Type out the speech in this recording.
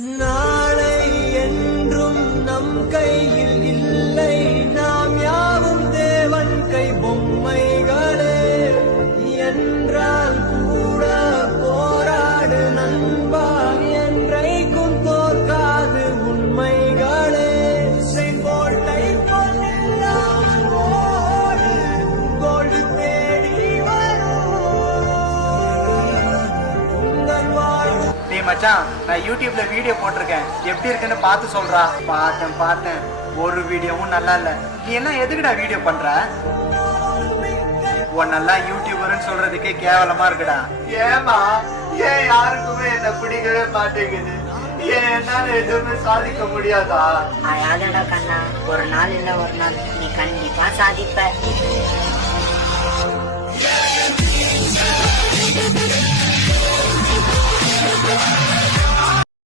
நாளை என்றும் நம் கையில் இல்லை, நாம் யாவும் தேவன் கை பொம்மைகளே. என்றால் கூட போராடு நண்பா, என்றைக்கும் தோற்காது உண்மைகளே. செங்கோட்டை பொன்னில்லாமல் ஓடு, கோடு தேடி வரும் உங்கள் வாழ்வு. டேய் மச்சான், நான் யூடியூப்ல வீடியோ போட்டிருக்கேன், எப்படி இருக்குன்னு பார்த்து சொல்றா. பார்த்தேன், ஒரு வீடியோவும் நல்லா இல்ல. நீ என்ன எதுக்குடா வீடியோ பண்ற? உன்னெல்லாம் யூடியூபர்னு சொல்றதுக்கே கேவலமா இருக்குடா. ஏமா ஏன் யாருக்குமே என்ன பிடிக்கவே மாட்டேங்குது? ஏன் என்னால எதுவுமே சாதிக்க முடியாதா? அழாதடா கண்ணா, ஒரு நாள் இல்ல ஒரு நாள் நீ கண்டிப்பா சாதிப்ப.